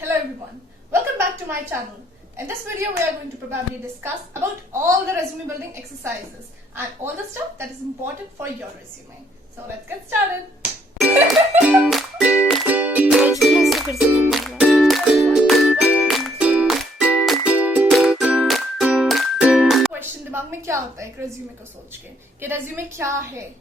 hello everyone. Welcome back to my channel. In this video we are going to probably discuss about all the resume building exercises and all the stuff that is important for your resume. So let's get started. Question दिमाग में क्या होता है एक resume को सोच के कि रेज्यूमे क्या है।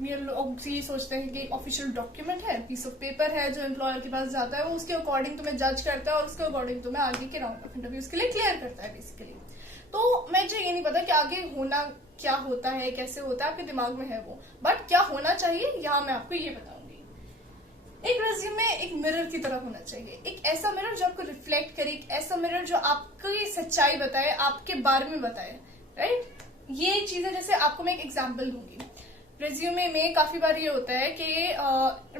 ये लोग ये सोचते हैं कि ऑफिशियल डॉक्यूमेंट है, पीस ऑफ पेपर है जो एम्प्लॉयर के पास जाता है, वो उसके अकॉर्डिंग तुम्हें जज करता है और उसके अकॉर्डिंग तुम्हें आगे के राउंड ऑफ इंटरव्यूज के लिए क्लियर करता है बेसिकली। तो मुझे ये नहीं पता कि आगे होना क्या होता है, कैसे होता है, आपके दिमाग में है वो, बट क्या होना चाहिए यहाँ मैं आपको ये बताऊंगी। एक रेज्यूमे एक मिरर की तरह होना चाहिए, एक ऐसा मिरर जो आपको रिफ्लेक्ट करे, एक ऐसा मिरर जो आपकी सच्चाई बताए, आपके बारे में बताए, राइट। ये चीजें जैसे आपको मैं एक एग्जाम्पल दूंगी। रेज्यूमे में काफी बार ये होता है कि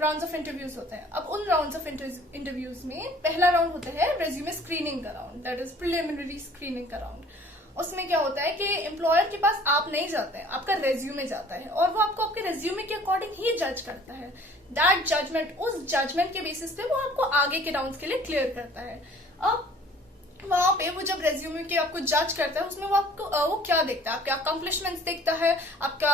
राउंड्स ऑफ इंटरव्यूज होते हैं। अब उन राउंड्स ऑफ इंटरव्यूज में पहला राउंड होता है रेज्यूमे स्क्रीनिंग का round, that is preliminary screening का राउंड। उसमें क्या होता है कि एम्प्लॉयर के पास आप नहीं जाते हैं, आपका रेज्यूमे जाता है और वो आपको आपके रेज्यूमे के अकॉर्डिंग ही जज करता है। दैट जजमेंट, उस जजमेंट के बेसिस पे वो आपको आगे के राउंड्स के लिए क्लियर करता है। अब वहां पे वो जब रेज्यूमे के आपको जज करता है उसमें वो आपको वो क्या देखता है, आपके अकम्पलिशमेंट्स देखता है, आपका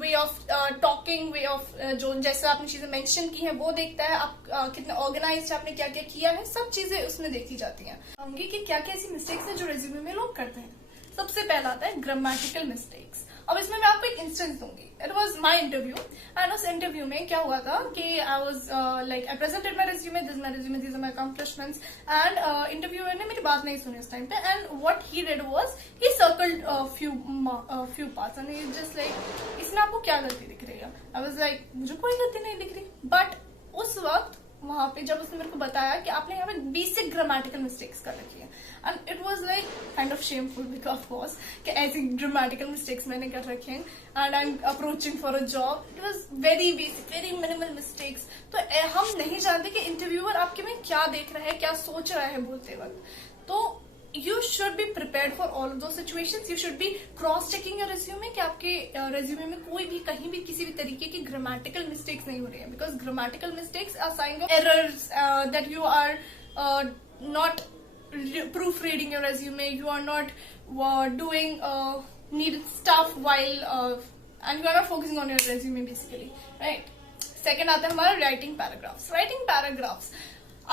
way of talking, way of जो जैसे आपने चीजें मेंशन की हैं वो देखता है, आप कितने ऑर्गेनाइज्ड, आपने क्या क्या किया है, सब चीजें उसमें देखी जाती हैं। कहूंगी कि क्या क्या ऐसी मिस्टेक्स है जो रेज्यूमे में लोग करते हैं। सबसे पहला आता है ग्रामेटिकल मिस्टेक्स। अब इसमें मैं आपको एक इंस्टेंस दूंगी। It was my interview and उस इंटरव्यू में क्या हुआ था कि I was I presented my resume, this are my accomplishments and interviewer ने मेरी बात नहीं सुनी उस टाइम पे and what he did was he circled few parts and he just like इसमें आपको क्या गलती दिख रही है। आई वॉज लाइक मुझे कोई गलती नहीं दिख रही, बट उस वक्त वहां पे जब उसने मेरे को बताया कि आपने यहाँ पे बेसिक ग्रामेटिकल मिस्टेक्स कर रखी है and it was like kind of shameful because course कि ऐसी ग्रामेटिकल मिस्टेक्स मैंने कर रखे हैं and I am approaching for a job. It was very basic, very minimal mistakes. तो हम नहीं जानते कि इंटरव्यूअर आपके में क्या देख रहा है, क्या सोच रहा है बोलते वक्त। तो you should be prepared for all of those situations. You should be cross checking your resume कि आपके resume में कोई भी कहीं भी किसी भी तरीके की grammatical mistakes नहीं हो रही है, because grammatical mistakes are sign of errors that you are not proofreading your resume, you are not doing needed stuff while and you are not focusing on your resume basically, right? Second आता है हमारा writing paragraphs।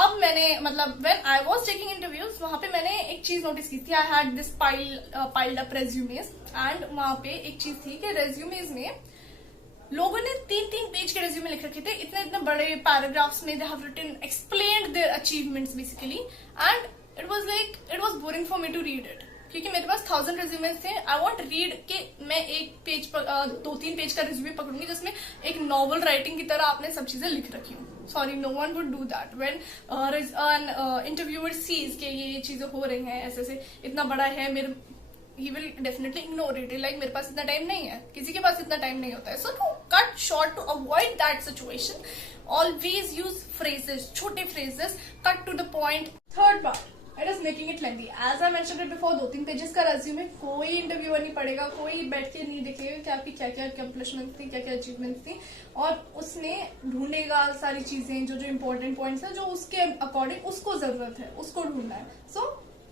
अब मैंने मतलब when I was taking interviews वहां पे मैंने एक चीज नोटिस की थी। I had this piled up resumes and वहां पे एक चीज थी कि रेज्यूमेज में लोगों ने 3-3 पेज के रेज्यूमे लिख रखे थे, इतने बड़े पैराग्राफ्स में they have written explained their achievements basically and it was boring for me to read it, क्योंकि मेरे पास 1000 रेज्यूमेज थे। आई वांट रीड कि मैं एक पेज पर 2-3 पेज का रेज्यूमे पकड़ूंगी जिसमें एक नॉवल राइटिंग की तरह आपने सब चीजें लिख रखी हूँ। Sorry, no one would do that when an interviewer sees के ये चीजें हो रही हैं, ऐसे इतना बड़ा है मेरे, he will definitely ignore it. Like मेरे पास इतना टाइम नहीं है, किसी के पास इतना टाइम नहीं होता है। So to cut short, to avoid that situation, always use phrases, छोटे phrases, cut to the point. Third part, it is making it lengthy. As I mentioned it before, 2-3 pages का रेज्यूमे कोई interviewer नहीं पढ़ेगा, कोई बैठ के नहीं देखेगा कि आपकी क्या क्या अकम्पलिशमेंट्स थी, क्या क्या अचीवमेंट्स थी, और उसने ढूंढेगा सारी चीजें जो इंपॉर्टेंट पॉइंट्स है, जो उसके अकॉर्डिंग उसको जरूरत है, उसको ढूंढना है। So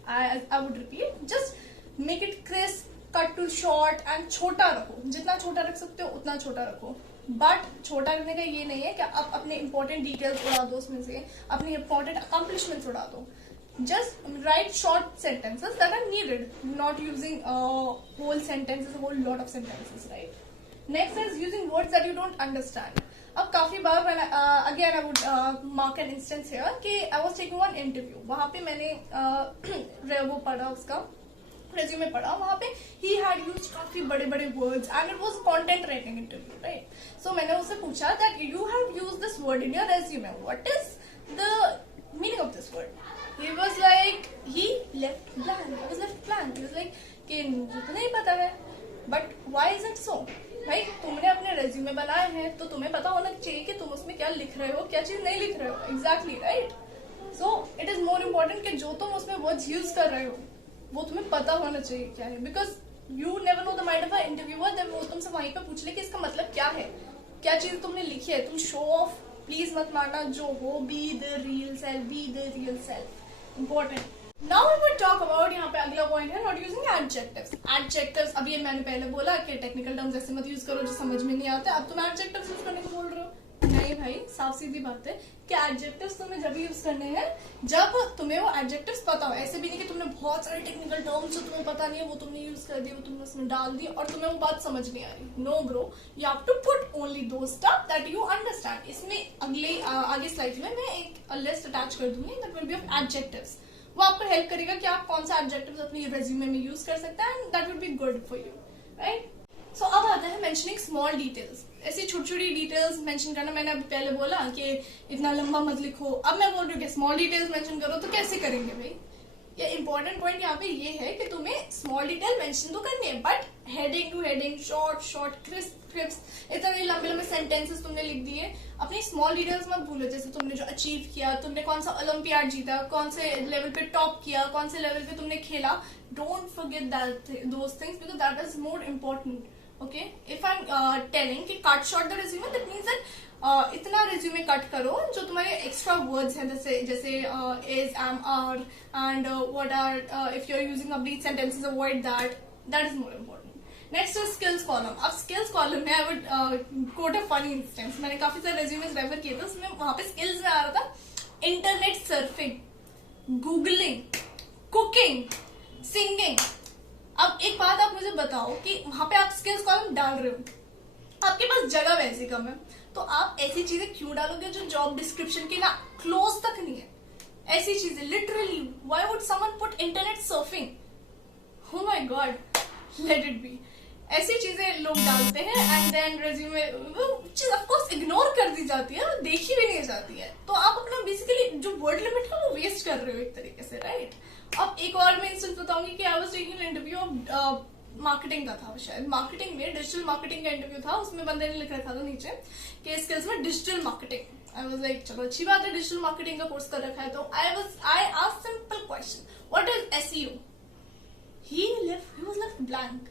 I would repeat, just make it crisp, cut to short and छोटा रखो, जितना छोटा रख सकते हो उतना छोटा रखो। बट छोटा रखने का ये नहीं है कि आप अपने इंपॉर्टेंट डिटेल्स उड़ा दो, उसमें से अपने इंपॉर्टेंट अकम्पलिशमेंट्स उड़ा दो। Just write short sentences that are needed, not using whole sentences, a whole lot of sentences, right? Next is using words that you don't understand. अब काफी बार मैंने again I would mark an instance here कि I was taking one interview, वहां पे मैंने वो पढ़ा, उसका रेज्यूमे पढ़ा, वहां पे he had used काफी बड़े बड़े words and it was content writing interview, right? So मैंने उससे पूछा that you have used this word in your resume, what is the meaning of this word? He was like, he left blank. I was left blank. He was like, कि मुझे तो नहीं पता है, but why is it so? भाई तुमने अपने resume बनाए हैं तो तुम्हें पता होना चाहिए कि तुम उसमें क्या लिख रहे हो, क्या चीज नहीं लिख रहे हो, exactly, right? So it is more important कि जो तुम उसमें words यूज कर रहे हो वो तुम्हें पता होना चाहिए क्या है, because you never know the mind of an interviewer। जब वो तुमसे वहीं पे पूछ ले कि इसका मतलब क्या है, क्या चीज तुमने लिखी है, तुम शो ऑफ प्लीज मत मारना, जो हो be the real self, be the real self, important. Now we will talk about, यहाँ पे अगला पॉइंट है नॉट यूजिंग एडजेक्टिव्स। एडजेक्टिव्स, अब ये मैंने पहले बोला कि टेक्निकल टर्म्स ऐसे मत यूज करो जो समझ में नहीं आते, अब तुम एडजेक्टिव्स यूज करने को बोल रहे हो। नहीं भाई, साफ सीधी बात है कि एडजेक्टिव्स तुम्हें जब यूज करने हैं जब तुम्हें वो एडजेक्टिव्स पता हो। ऐसे भी नहीं कि तुमने बहुत सारे टेक्निकल टर्म्स जो तुम्हें पता नहीं है वो तुमने यूज कर दिए, वो तुमने उसमें डाल दिए और तुम्हें वो बात समझ नहीं आ रही। No bro, you have to put only those stuff that you understand. इसमें आगे स्लाइड में मैं एक लिस्ट अटैच कर दूंगी that will B of adjectives. वो आपको हेल्प करेगा कि आप कौन सा एडजेक्टिव्स अपने रेज्यूमे में यूज कर सकते हैं, and that will be good for you, right. So अब आता है मेंशनिंग स्मॉल डिटेल्स। ऐसी छोटी छोटी डिटेल्स मेंशन करना, मैंने अभी पहले बोला कि इतना लंबा मत लिखो, अब मैं बोल रही हूँ कि स्मॉल डिटेल्स मेंशन करो, तो कैसे करेंगे भाई? ये इंपॉर्टेंट पॉइंट यहाँ पे ये है कि तुम्हें स्मॉल डिटेल मेंशन तो करनी है, but heading two heading, short crisp इतने लंबे लंबे सेंटेंसेस तुमने लिख दिए। अपनी स्मॉल डिटेल्स मत भूलो, जैसे तुमने जो अचीव किया, तुमने कौन सा ओलंपियाड जीता, कौन से लेवल पे टॉप किया, कौन से लेवल पे तुमने खेला। Don't forget those things because that is more important. Okay, if I am telling कि cut short the resume, that means that इतना रिज्यूमे कट करो जो तुम्हारे एक्स्ट्रा वर्ड्स हैं, जैसे is, am, are and what are, if you are using complete sentences avoid that is more important. Next is skills column. अब skills column में I would quote a funny instance. मैंने काफी सारे resumes refer किए थे, उसमें वहां पे स्किल्स में आ रहा था internet surfing, googling, cooking, singing. अब एक बात आप मुझे बताओ कि वहां पे आप स्किल्स कॉलम डाल रहे हो, आपके पास जगह वैसी कम है, तो आप ऐसी चीजें क्यों डालोगे जो जॉब डिस्क्रिप्शन के ना क्लोज तक नहीं है? ऐसी चीजें literally, why would someone put internet surfing? Oh my god, let it be. ऐसी चीजें लोग डालते हैं and then resume of course ignore कर दी जाती है और देखी भी नहीं जाती है। तो आप अपना बेसिकली जो वर्ड लिमिट है वो वेस्ट कर रहे हो एक तरीके से, राइट। अब एक और मैं इंस्टेंस बताऊंगी कि I was taking an interview of marketing का था, शायद मार्केटिंग में डिजिटल मार्केटिंग का इंटरव्यू था। उसमें बंदे ने लिख रखा था नीचे कि स्किल्स में digital marketing. I was like चलो अच्छी बात है, डिजिटल मार्केटिंग का कोर्स कर रखा है। तो I asked simple question, what is SEO? He was left blank.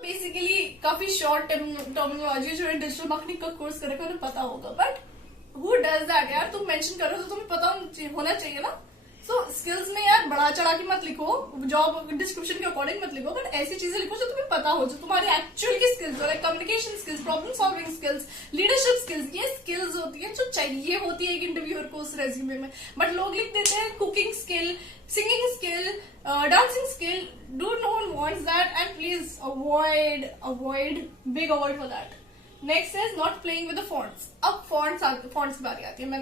Basically काफी शॉर्ट टर्मिनोलॉजी जो है डिजिटल मार्केटिंग का कोर्स कर रखा है उन्हें पता होगा, बट who does that यार? तुम मेंशन करो तो तुम्हें पता होना चाहिए ना। सो स्किल्स में यार बड़ा चढ़ा के मत लिखो, जॉब डिस्क्रिप्शन के अकॉर्डिंग मत लिखो, बट ऐसी चीजें लिखो जो तुम्हें पता हो, जो तुम्हारी एक्चुअल की स्किल्स हो, like communication skills, problem solving skills, leadership skills. ये स्किल्स होती है जो चाहिए होती है एक इंटरव्यूअर को उस रेज्यूमे में। बट लोग लिख देते हैं cooking skill, singing skill, dancing skill. No one wants that, and please avoid big avoid for that. Next is not playing with the fonts. अब fonts की बारी आती है। मैं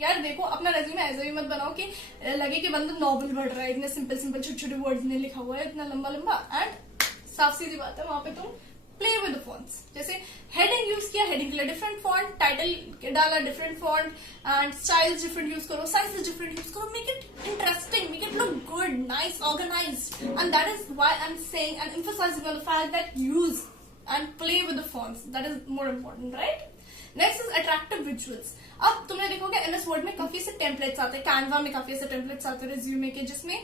यार देखो, अपना रेज्यूमे ऐसा भी मत बनाओ कि लगे कि बंदा नॉवल पढ़ रहा है, इतने सिंपल छोटे छोटे वर्ड्स में लिखा हुआ है, इतना लंबा। एंड साफ सीधी बात है, वहां पे तुम प्ले विद द फॉन्ट्स। जैसे हेडिंग यूज किया, हेडिंग के लिए डिफरेंट फॉन्ट, टाइटल डाला different font, and styles different use करो, साइजेस डिफरेंट यूज करो, make it interesting, make it look good, nice, organized. And that is why I am saying and emphasizing on the fact that use and play with the fonts. That is more important, right? Next is attractive visuals. अब तुमने देखोगे MS Word में काफी से templates आते हैं, Canva में काफी से टेम्पलेट्स आते हैं रिज्यूमे के, जिसमें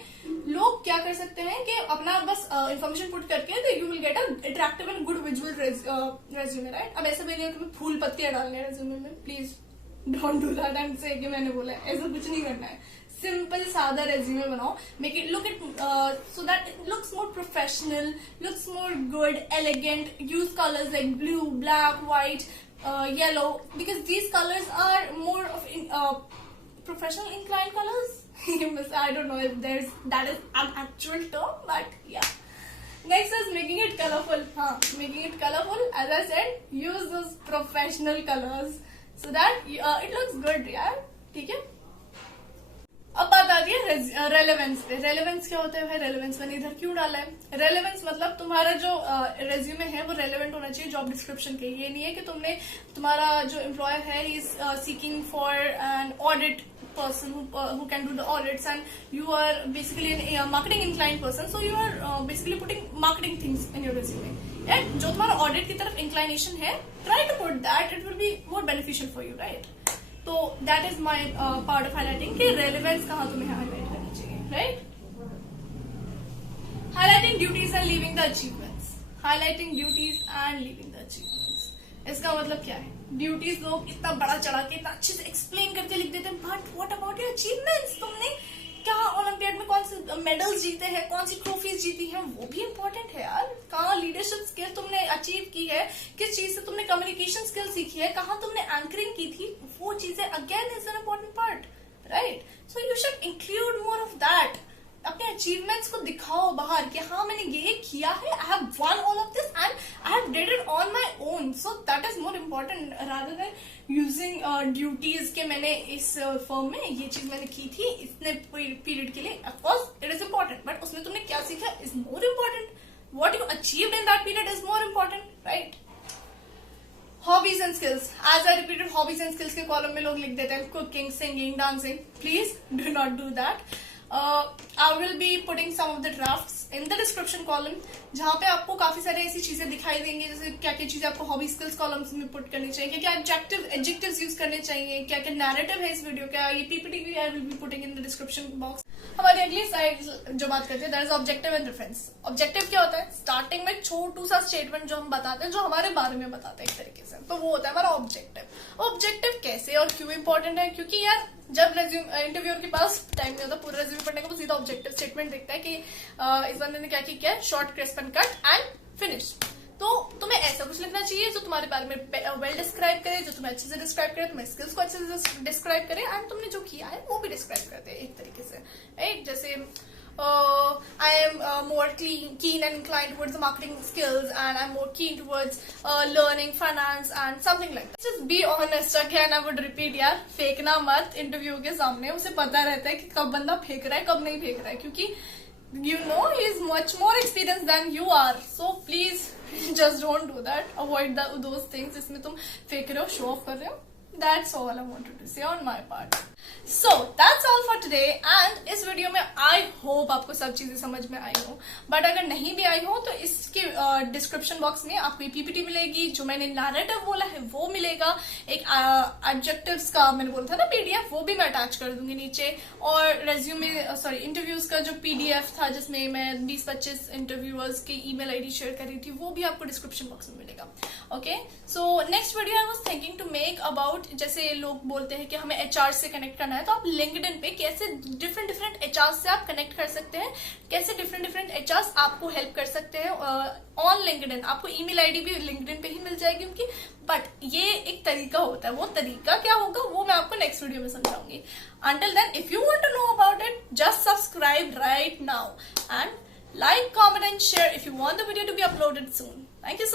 लोग क्या कर सकते हैं कि अपना बस इन्फॉर्मेशन पुट करके तो you will get a attractive and good visual resume, right. अब ऐसा भी नहीं है तुम्हें फूल पत्तियां डालने हैं रेज्यूमे में, please don't do that and से कि मैंने बोला है, ऐसा कुछ नहीं करना है। सिंपल सादा रेज्यूमे बनाओ, make it look it so that it looks more professional, looks more good, elegant. Use colours like blue, black, white, yellow, because these colors are more of professional inclined colors. I don't know if that is an actual term, but yeah. Next is making it colorful. Making it colorful, as I said, use those professional colors so that it looks good, यार, ठीक है। अब बात आती है relevance पे। Relevance क्या होता है भाई? रेलेवेंस मैंने इधर क्यों डाला है? रेलेवेंस मतलब तुम्हारा जो रेज्यूमे है वो रेलेवेंट होना चाहिए जॉब डिस्क्रिप्शन के। ये नहीं है कि तुम्हारा जो एम्प्लॉयर है he is seeking for an audit person who can do the audits, and you are basically a marketing inclined person, so you are basically putting marketing things in your resume. And जो तुम्हारा audit की तरफ inclination है, try to put that, it will be more beneficial for you, right? तो that is my part of highlighting कि relevance कहाँ तुम्हें highlight करनी चाहिए, right? Highlighting duties and leaving the achievements. Highlighting duties and leaving the achievements. इसका मतलब क्या है? ड्यूटीज लोग इतना बड़ा चढ़ा के इतना अच्छे से एक्सप्लेन करके लिख देते हैं, but what about your achievements? तुमने क्या ओलंपियाड में कौन से मेडल्स जीते हैं, कौन सी ट्रॉफीज जीती हैं, वो भी इम्पोर्टेंट है यार। कहाँ लीडरशिप स्किल तुमने अचीव की है, किस चीज से तुमने कम्युनिकेशन स्किल सीखी है, कहाँ तुमने एंकरिंग की थी, वो चीजें again is an important part, right? So you should include more of that. अपने अचीवमेंट्स को दिखाओ बाहर कि हाँ मैंने ये किया है, I have one all of this and I have did it on my own. So that is more important rather than using duties के मैंने इस फर्म में ये चीज मैंने की थी इतने पीरियड के लिए। Of course it is important, but उसमें तुमने क्या सीखा is more important. What you achieved in that period is more important, right? Hobbies and skills, as I repeated, hobbies and skills के कॉलम में लोग लिख देते हैं cooking, singing, dancing. Please do not do that. I will be putting some of the drafts in the description column, जहाँ पे आपको काफी सारे ऐसी चीजें दिखाई देंगी, जैसे क्या क्या चीजें आपको हॉबी स्किल्स कॉलम्स में पुट करनी चाहिए, क्या एडजेक्टिव्स यूज करने चाहिए, क्या क्या नैरेटिव है इस वीडियो का। ये पीपीटी भी I will be putting in the description box. हमारी अगली साइड जो बात करते हैं that is objective and reference. Objective क्या होता है? स्टार्टिंग में छोटू सा स्टेटमेंट जो हम बताते हैं, जो हमारे बारे में बताते हैं एक तरीके से, तो वो होता है हमारा ऑब्जेक्टिव। ऑब्जेक्टिव कैसे और क्यों इंपॉर्टेंट है? क्योंकि यार जब इंटरव्यूअर के पास टाइम नहीं होता पूरा रेज्यूमे पढ़ने का, वो सीधा ऑब्जेक्टिव स्टेटमेंट देखता है कि इस बंदे ने क्या किया, short, crisp and cut and finish. तो तुम्हें ऐसा कुछ लिखना चाहिए जो तुम्हारे बारे में वेल डिस्क्राइब करे, जो तुम्हें अच्छे से डिस्क्राइब करे, तुम्हारे स्किल्स को अच्छे से डिस्क्राइब करे एंड तुमने जो किया है वो भी डिस्क्राइब करते हैं एक तरीके से, राइट? जैसे I am more keen and inclined towards the marketing skills and I'm more keen towards learning finance and something like that. Just be honest again, I would repeat यार, फेंकना मत इंटरव्यू के सामने। उसे पता रहता है कि कब बंदा फेंक रहा है कब नहीं फेंक रहा है, क्योंकि you know he is much more experienced than you are. So please just don't do that. Avoid those things जिसमें तुम फेंक रहे हो, शो ऑफ कर रहे हो। That's all I wanted to say on my part. So that's all for today. And इस video में I hope आपको सब चीजें समझ में आई हो, बट अगर नहीं भी आई हो तो इसके डिस्क्रिप्शन बॉक्स में आपको पीपीटी मिलेगी, जो मैंने नैरेटिव बोला है वो मिलेगा, एक एडजेक्टिव्स का मैंने बोला था ना पीडीएफ, वो भी मैं अटैच कर दूंगी नीचे, और रेज्यूमे इंटरव्यूज का जो पीडीएफ था जिसमें मैं 20-25 इंटरव्यूअर्स की ईमेल आईडी शेयर कर रही थी, वो भी आपको डिस्क्रिप्शन बॉक्स में मिलेगा। Okay, so next video I was thinking to make about, जैसे लोग बोलते हैं कि हमें एचआर से कनेक्ट करना है, तो आप लिंक्डइन पे कैसे डिफरेंट एचआर से आप कनेक्ट कर सकते हैं, कैसे डिफरेंट एचआर आपको हेल्प कर सकते हैं ऑन लिंक्डइन। आपको ईमेल आईडी भी लिंक्डइन पे ही मिल जाएगी उनकी, बट ये एक तरीका होता है, वो तरीका क्या होगा वो मैं आपको नेक्स्ट वीडियो में समझाऊंगी। Until then, if you want to know about it, just subscribe right now and like, comment and share if you want the video to be uploaded soon. Thank you so much.